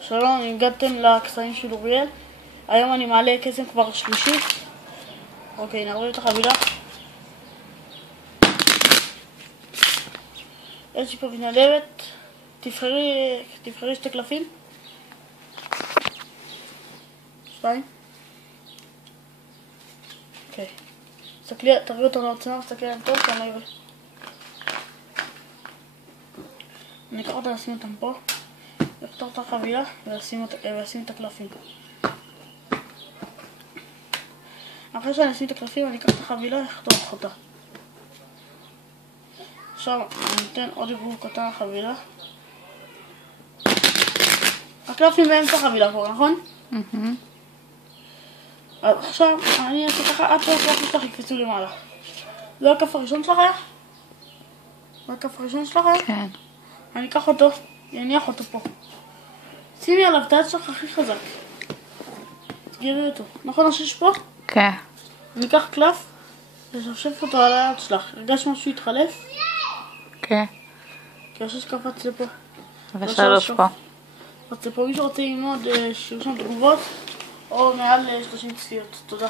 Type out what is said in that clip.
שלום, הגעתם לקסמים של אוריאל. היום אני מעלה קסם כבר שלישי. אוקיי, נערב את החבילה. יש לי פה מתנדבת. תבחרי שתי קלפים. 2. אוקיי. תראי אותם לעצמם, תסתכלי עליהם טוב, כי אני אראה. אני אקח אותם לשים אותם פה. לפתור את החבילה ולשים את הקלפים. אחרי שאני אשים את הקלפים אני אקח את החבילה ואחתוך אותה. עכשיו אני אתן עוד עיבוב קטן לחבילה. הקלפים באמצע החבילה פה, נכון? אז עכשיו אני אעשה ככה עד שהקלפים שלך יקפצו למעלה. זה הכף הראשון שלך היה? זה הכף הראשון שלך היה? כן. אני אקח אותו, אניח אותו פה. שימי עליו את היד שלך הכי חזק. תגידי אותו. נכון השש פה? כן. אני אקח קלף ושפשף אותו על היד שלך. הרגש משהו יתחלף? כן. כי השש קפץ לפה. ושלוש פה. אז פה מישהו רוצה ללמוד שירשום תגובות או מעל 30 צפיות. תודה.